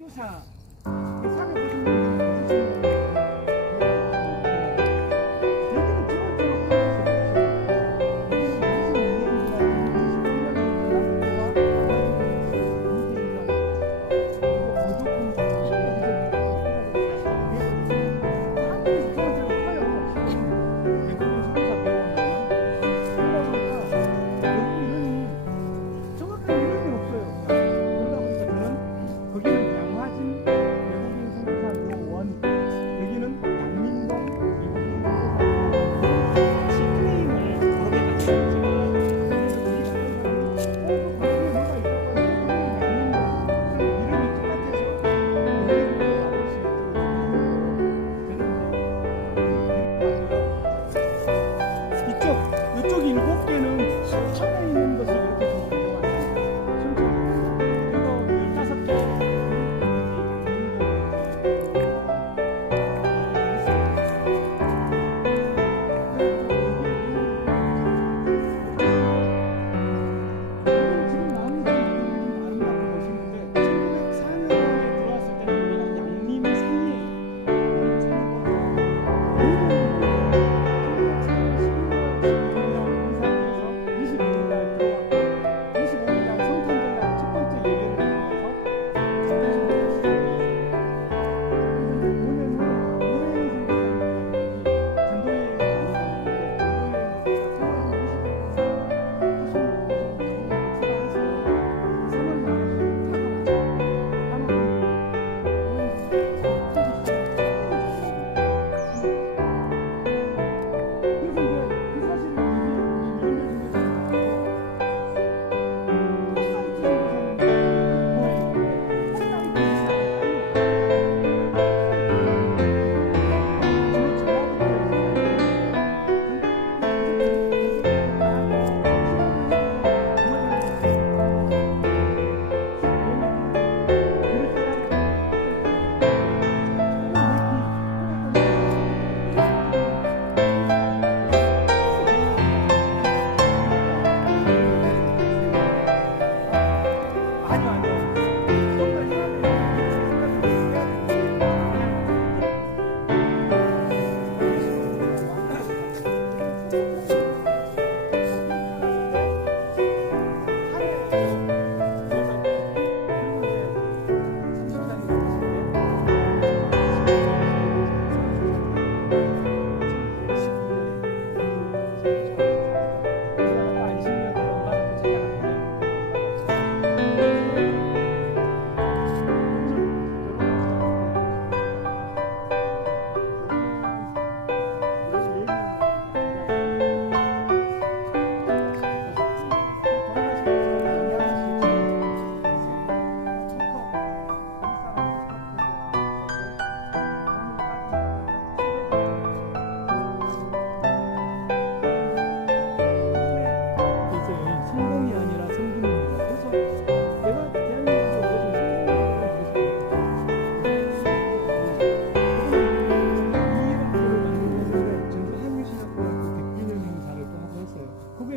교사 상을 보신 분들 이쪽 7개는 순천에 있는 것을 이렇게 적어놓았습니다. 순천. 그리고 15개. 지금 나오는 게 아름답고 멋있는데 1904년에 들어왔을 때는 여기가 양림산이에요.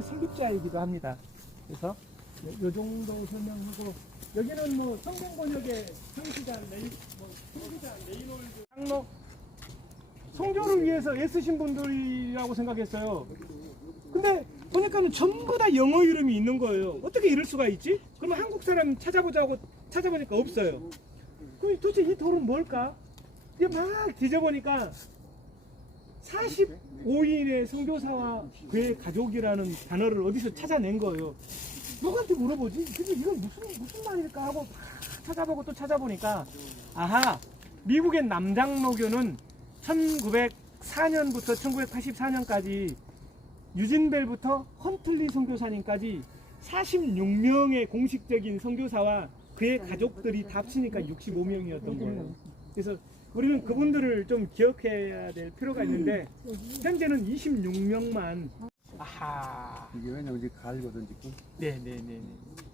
설립자이기도 합니다. 그래서 요 정도 설명하고 여기는 뭐 성경번역의 성시자 레이놀드 장로 성교를 위해서 애쓰신 분들이라고 생각했어요. 근데 보니까는 전부 다 영어 이름이 있는 거예요. 어떻게 이럴 수가 있지? 그러면 한국 사람 찾아보자고 찾아보니까 없어요. 그럼 도대체 이 돌은 뭘까? 이게 막 뒤져보니까 45인의 선교사와 그의 가족이라는 단어를 어디서 찾아낸 거예요. 누구한테 물어보지? 근데 이건 무슨 말일까 하고 찾아보고 또 찾아보니까 아하, 미국의 남장로교는 1904년부터 1984년까지 유진벨부터 헌틀리 선교사님까지 46명의 공식적인 선교사와 그의 가족들이 다 합치니까 65명이었던 거예요. 그래서 우리는 그분들을 좀 기억해야 될 필요가 있는데 현재는 26명만. 아하. 이게 왜냐면 이제 가을거든 지금. 네네네.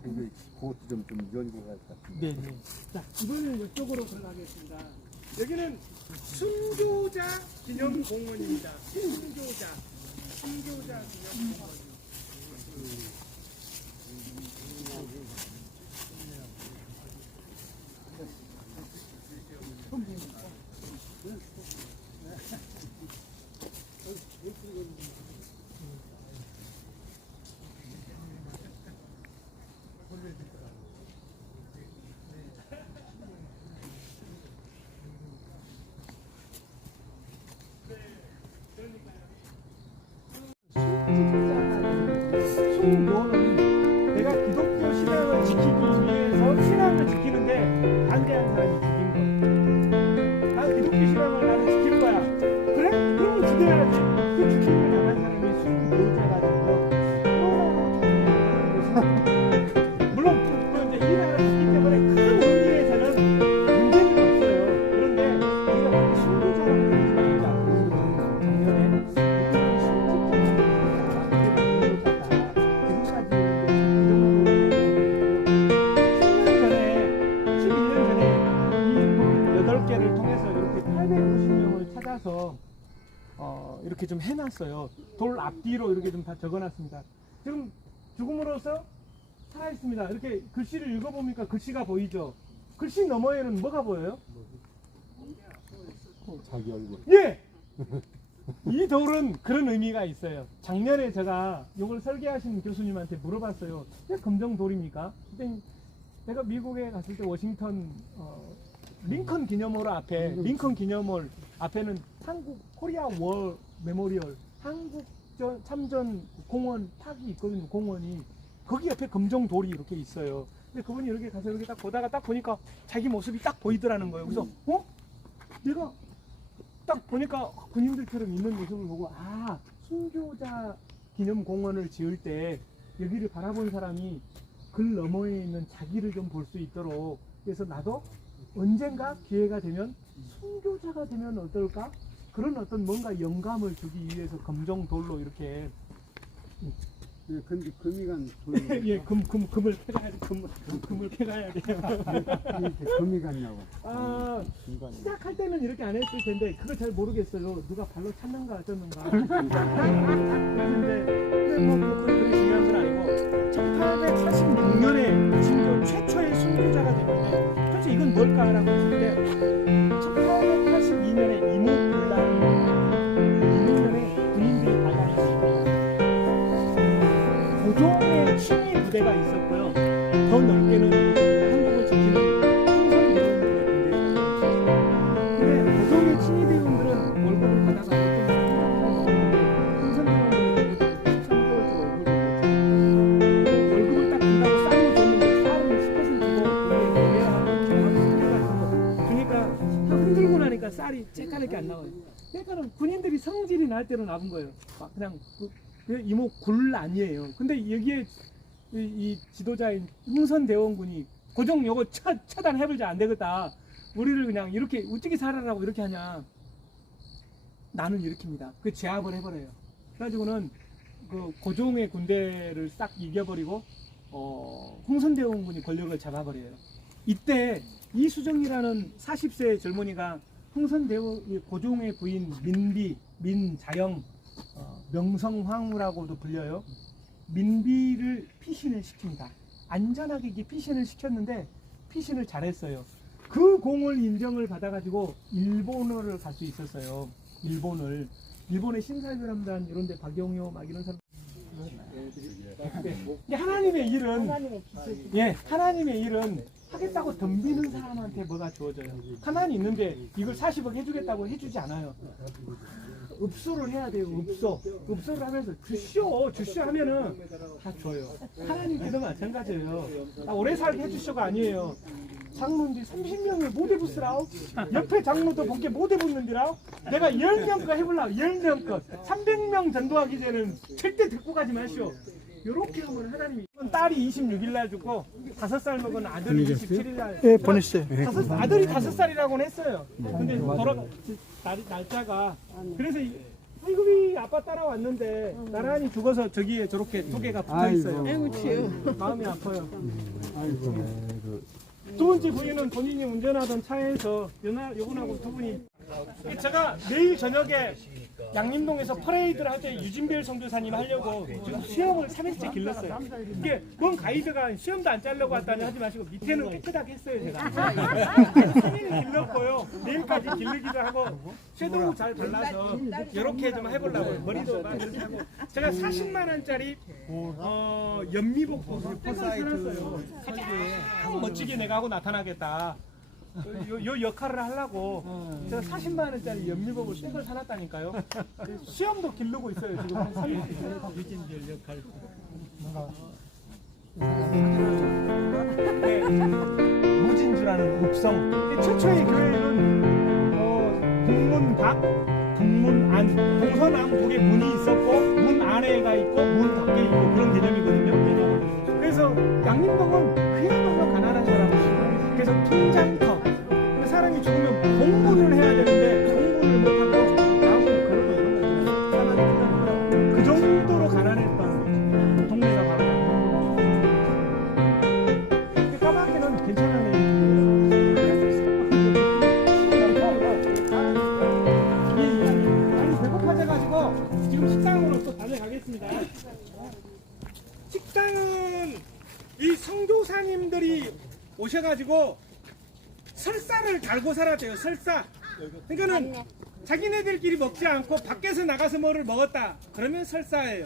근데 그것도 좀 연구가 있다. 네네. 자, 이번엔 이쪽으로 들어가겠습니다. 여기는 순교자 기념공원입니다. 순교자 기념공원. 순교는 내가 기독교 신앙을 지키기 위해서 신앙을 지키는데 반대한 사람이 죽인 거야. 나 기독교 신앙을 나는 지킬 거야. 그래? 그러면 죽여야지. 그 죽임을 당한 사람이 순교자가 되고요. 물론 그 이제 이 나라가 있기 때문에 큰 의미에서는 문제는 없어요. 그런데 우리가 그렇게 순교자라고 부르지 않고 작년에 이렇게 좀 해놨어요. 돌 앞뒤로 이렇게 좀 다 적어놨습니다. 지금 죽음으로써 살아있습니다. 이렇게 글씨를 읽어보니까 글씨가 보이죠? 글씨 너머에는 뭐가 보여요? 자기 얼굴. 예! 이 돌은 그런 의미가 있어요. 작년에 제가 이걸 설계하신 교수님한테 물어봤어요. 왜 검정 돌입니까? 그때 내가 미국에 갔을 때 워싱턴 링컨 기념홀 앞에 링컨 기념홀 앞에는 한국 코리아 월 메모리얼 한국 참전 공원 탁이 있거든요. 공원이 거기 옆에 검정 돌이 이렇게 있어요. 근데 그분이 이렇게 가서 이렇게 딱 보다가 딱 보니까 자기 모습이 딱 보이더라는 거예요. 그래서 내가 딱 보니까 군인들처럼 있는 모습을 보고 순교자 기념공원을 지을 때 여기를 바라본 사람이 글 너머에 있는 자기를 좀 볼 수 있도록 그래서 나도 언젠가 기회가 되면 순교자가 되면 어떨까? 그런 어떤 뭔가 영감을 주기 위해서 검정 돌로 이렇게 근데 금이 간 예, 금을 패가야 돼. 금을 패가야 돼요. 금이 갔냐고. 시작할 때는 이렇게 안 했을 텐데 그걸 잘 모르겠어요. 누가 발로 찼는가 어쩌는가. 근데 뭐 그게 중요한 건 아니고 1846년에 진교 최초의 순교자가 됐는데 도대체 이건 뭘까라고 했을 때 1882년에 이모군란 이민년에 군인들이 발간했어요. 고종의 친위 부대가 있었고요. 더 넓게는 한국을 지키는 흥선대원들의 군대가 있었어요. 근데 고종의 친위 대원들은 월급을 받아가 흥선대원들의 군대들은 13개월째 월급을 딱 준다고 쌀을 줬는데 쌀은 10% 주고 그게 노래하고 기왕 그러니까 흔들고 나니까 쌀이 쬐까맣게 안 나와요. 그러니까 군인들이 성질이 날 대로 나쁜 거예요. 그냥 이모 굴 아니에요. 근데 여기에 이 지도자인 흥선대원군이 고종 요거 처단해보자 안 되겠다. 우리를 그냥 이렇게 어떻게 살아라고 이렇게 하냐. 나는 이렇게입니다. 그 제압을 해버려요. 그래가지고는 그 고종의 군대를 싹 이겨버리고 흥선대원군이 권력을 잡아버려요. 이때 이수정이라는 40세의 젊은이가 흥선대원 고종의 부인 민자영 명성황후라고도 불려요. 민비를 피신을 시킵니다. 안전하게 피신을 시켰는데 피신을 잘했어요. 그 공을 인정을 받아가지고 일본어를 갈 수 있었어요. 일본의 신사유람단 이런데 박영효 막 이런 사람. 하나님의 일은 하겠다고 덤비는 사람한테 뭐가 주어져요. 가만히 있는데 이걸 40억 해주겠다고 해주지 않아요. 읍소를 해야 돼요. 읍소를 하면서 주시오 하면은 다 줘요. 하나님께도 마찬가지예요. 오래 살게 해주시오가 아니에요. 장로인데 30명을 못 해붙으라오. 옆에 장로도 본게 못 해붙는디라오. 내가 10명 거 해보려고 10명 거 300명 전도하기 전에는 절대 듣고 가지 마시오. 요렇게 하면 하나님이 딸이 26일 날 죽고 5살 먹은 아들이 27일 날 예, 보냈어요. 아들이 5살이라고는 했어요. 근데 돌아가 날짜가 그래서 아이고 아빠 따라왔는데 나란히 죽어서 저기에 저렇게 두 개가 붙어 있어요. 마음이 아파요. 두 번째 부인은 본인이 운전하던 차에서 요분하고 두 분이 제가 내일 저녁에 양림동에서 퍼레이드를 할 때 유진별 선교사님 하려고 지금 수염을 3일째 길렀어요. 이게 뭔 가이드가 수염도 안 자르려고 왔다니 하지 마시고 밑에는 깨끗하게 했어요 제가. 3일 길렀고요. 내일까지 길르기도 하고 섀도우 잘 발라서 이렇게 좀 해보려고요. 머리도 막 이렇게 하고 제가 40만 원짜리 연미복 포스를 사놨어요. 가장 멋지게 내가 하고 나타나겠다. 요 역할을 하려고 제가 40만 원짜리 연미복을 새 걸 사놨다니까요. 수염도 기르고 있어요 지금 한 3일. 유진별 역할. 네, 무진주라는 읍성. 최초의 교회는 북문 밖, 북문 안, 동서남 북에 문이 있었고 문 안에가 있고 문 밖에 있고 그런 개념이거든요. 그래서 양림동은 그야말로 가난한 사람이에요. 그래서 통장터. 근데 사람이 죽으면 공문을 해야 되는데 공문을 못하고 나무를 걸어도 이런 거 있잖아요. 그 정도로 가난했던 동네가 바로 양림동. 까마귀는 괜찮은 많이 배고파져가지고 지금 식당으로 또 달려가겠습니다. 식당은 이 선교사님들이 오셔가지고 설사를 달고 살았대요. 설사. 그러니까는 자기네들끼리 먹지 않고 밖에서 나가서 뭐를 먹었다. 그러면 설사예요.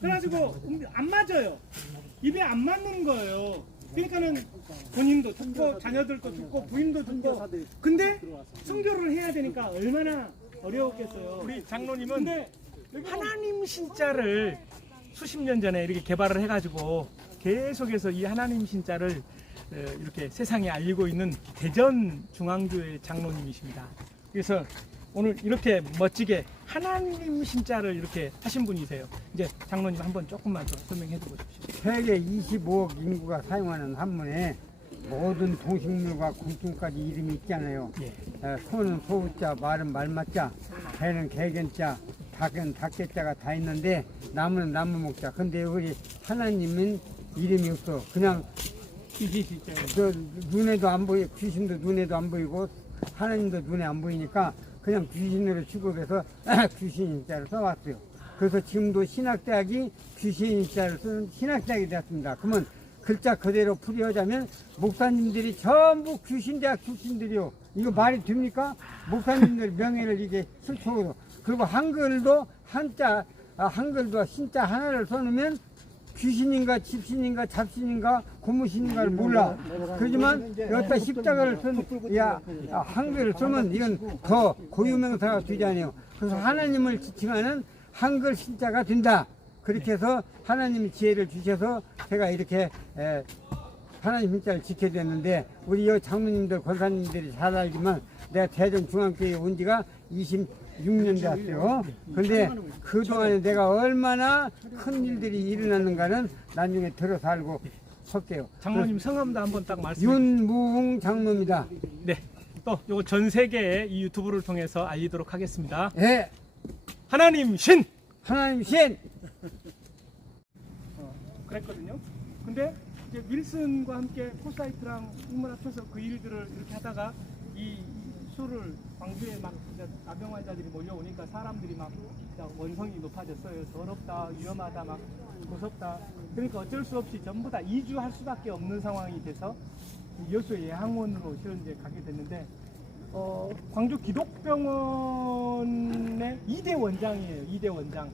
그래가지고 안 맞아요. 입에 안 맞는 거예요. 그러니까는 본인도 죽고 자녀들도 죽고 부인도 죽고. 근데 선교를 해야 되니까 얼마나 어려웠겠어요. 우리 장로님은 근데 하나님 신자를 수십 년 전에 이렇게 개발을 해가지고 계속해서 이 하나님 신자를 이렇게 세상에 알리고 있는 대전 중앙교회 장로님이십니다. 그래서 오늘 이렇게 멋지게 하나님 신자를 이렇게 하신 분이세요. 이제 장로님 한번 조금만 더 설명해 주십시오. 세계 25억 인구가 사용하는 한문에 모든 동식물과 곤충까지 이름이 있잖아요. 예. 소는 소자, 말은 말맞자, 개는 개견자, 닭은 닭개자가 다 있는데 나무는 나무 먹자. 근데 우리 하나님은 이름이 없어. 그냥 저 눈에도 안 보이, 귀신도 눈에도 안 보이고 하나님도 눈에 안 보이니까 그냥 귀신으로 취급해서 귀신인자를 써왔어요. 그래서 지금도 신학대학이 귀신인자를 쓰는 신학대학이 되었습니다. 그러면 글자 그대로 풀이하자면 목사님들이 전부 귀신대학 출신들이요. 이거 말이 됩니까? 목사님들 명예를 이게 슬프고 그리고 한글도 한자, 한글도 신자 하나를 써놓으면 귀신인가 집신인가 잡신인가 고무신인가를 몰라. 그렇지만 여기다 십자가를 쓴 한글을 쓰면 이건 더 고유명사가 되잖아요. 그래서 하나님을 지칭하는 한글 신자가 된다. 그렇게 해서 하나님이 지혜를 주셔서 제가 이렇게 하나님 신자를 지켜야 되는데 우리 여 장로님들 권사님들이 잘 알지만 내가 대전 중앙교회에 온 지가 26년 됐어요. 근데 그동안에 내가 얼마나 큰 일들이 일어났는가는 나중에 들어서 알고 설게요. 장로님 성함도 한번 딱 말씀해 주세요. 윤무웅 장로입니다. 네. 또 요거 전 세계에 이 유튜브를 통해서 알리도록 하겠습니다. 예. 하나님 신! 하나님 신! 그랬거든요. 근데 이제 윌슨과 함께 포사이트랑 힘을 합쳐서 그 일들을 이렇게 하다가 이 수를 광주에 막 나병 환자들이 몰려오니까 사람들이 막 원성이 높아졌어요. 더럽다, 위험하다, 막 무섭다. 그러니까 어쩔 수 없이 전부 다 이주할 수밖에 없는 상황이 돼서 여수의 예항원으로 실은 이제 가게 됐는데 광주 기독병원의 2대 원장이에요. 2대 원장.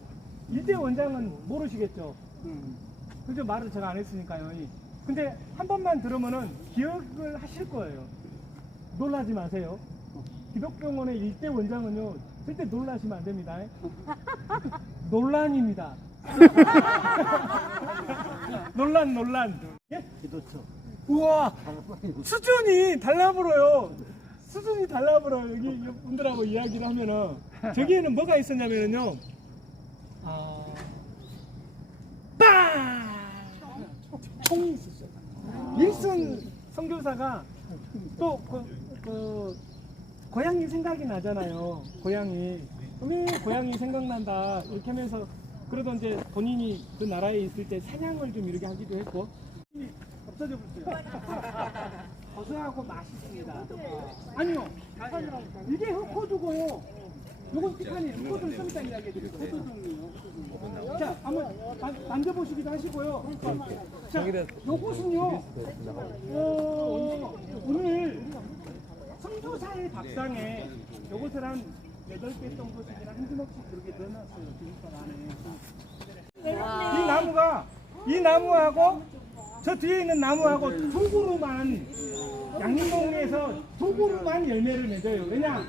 1대 원장은 모르시겠죠? 그죠? 말을 제가 안 했으니까요. 근데 한 번만 들으면은 기억을 하실 거예요. 놀라지 마세요. 기독병원의 1대 원장은요, 절대 놀라시면 안 됩니다. 논란입니다. 논란. 예? 기도처. 우와! 수준이 달라불어요. 수준이 달라불어요. 여기 분들하고 이야기를 하면은. 저기에는 뭐가 있었냐면요. 빵! 총이 있었어요. 윌슨 선교사가 또 고향이 생각이 나잖아요. 고향이. 왜 고향이 생각난다. 이렇게 하면서 그러던 이제 본인이 그 나라에 있을 때 사냥을 좀 이렇게 하기도 했고. 없어져 볼게요. 고소하고 맛있습니다. 아니요. 이게 흑호두고요. 요건 티파니 흑호두를 좀 이따 이야기해 드릴게요. 자, 한번 만져보시기도 하시고요. 자, 요것은요. 오늘 선교사의 밥상에 요것을 한 8개 정도씩이나 한 주먹씩 그렇게 넣어놨어요. 주니까 안에. 이 나무하고 저 뒤에 있는 나무하고 두 그루만 양림동에서 두 그루만 열매를 맺어요. 왜냐?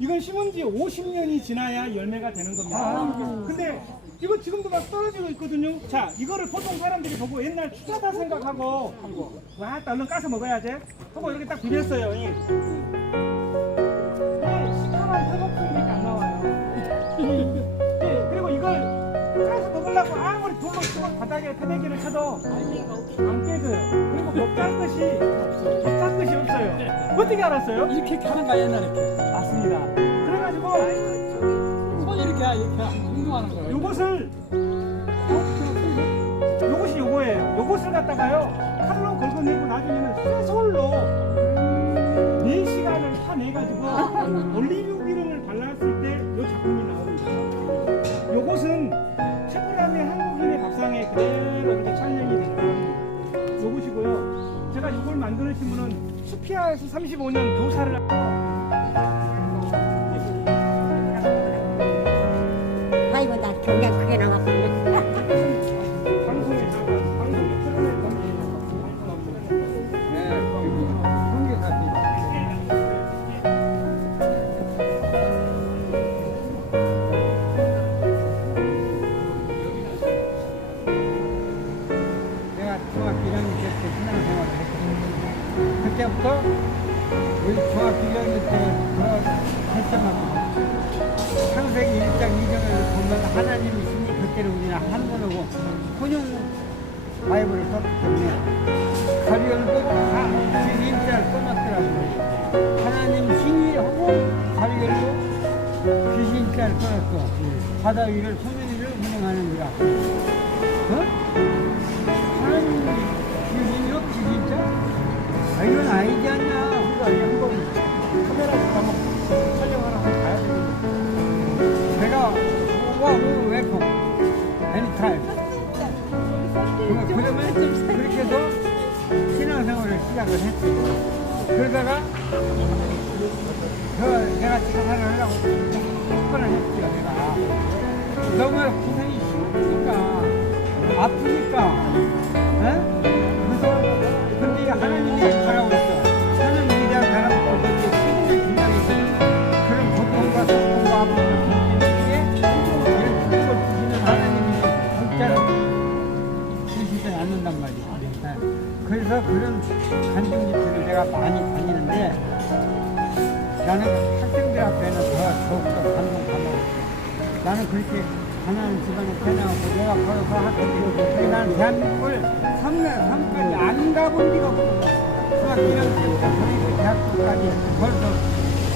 이건 심은 지 50년이 지나야 열매가 되는 겁니다. 근데 이거 지금도 막 떨어지고 있거든요. 자, 이거를 보통 사람들이 보고 옛날 추자다 생각하고 와, 얼른 까서 먹어야지 하고 이렇게 딱 비볐어요. 이게 시큼한 털거품밖에 안 나와요. 예, 그리고 이걸 까서 먹으려고 아무리 돌로 치고 바닥에 패대기를 쳐도 안 깨져요. 그리고 먹잘 것이 없어요. 어떻게 알았어요? 이렇게 하는 거야 옛날에 이렇게 맞습니다. 그래가지고 손이 이렇게 운동하는 거야. 요것이 요거예요. 요것을 갖다가요 칼로 긁어내고 나중에는 쇠솔로 4시간을 파내가지고 올리브 기름을 발랐을 때 요 작품이 나옵니다. 요것은 최불암의 한국인의 밥상에 그대로 이렇게 촬영이 된다는 요것이고요. 제가 요걸 만드신 분은 수피아에서 35년 교사를 아이고 나 경량 크게 나왔구나. 방송에 출연했던 네, 그리고 성게사비. 내가 중학교 1학년 때 신앙생활을 했거든요. 그때부터 우리 중학교 1학년 때 했잖아. 창세기 1장 2장을 보면 하나님이 신이 그때는 우리는 한문하고 혼용 바이블을 썼기 때문에 가리얼도 다 귀신자를 써놨더라고요. 하나님 신이 하고 가리얼도 귀신자를 써놨어. 바다 위를 소년 위를 운행하는지라. 어? 하나님이 귀신이요? 귀신자? 아, 이건 아니지 않냐? 그거 한번 카메라 한번 촬영하러 한번 가야 되겠네. 내가 웰컴 애니타임. 그러면 그렇게 해서 신앙생활을 시작을 했지. 그러다가 내가 자살을 하려고 접근을 했지요. 내가 너무 고생이 심하니까 아프니까 그래서 근데 하나님이 뭐라고 그랬어. 하나님 위대한 사람도 그렇게 책임을 진다고 했거든. 그런 고통과 슬픔과 아픔을 견디는 게 이런 큰 걸 주시는 하나님이 진짜로 주시지 않는단 말이야. 그래서 그런 간증 집회를 내가 많이 다니는데 나는 학생들 앞에는 더욱더 감동받아. 나는 그렇게 가난한 집안에 태어나고 내가 걸어서 학교를 나는 대한민국을 3까지 안 가본 데가 없어. 중학교 1학년 때부터 거기서 대학교까지 걸어서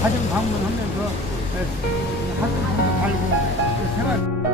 가정 방문하면서 학교 방도 갈고 생활.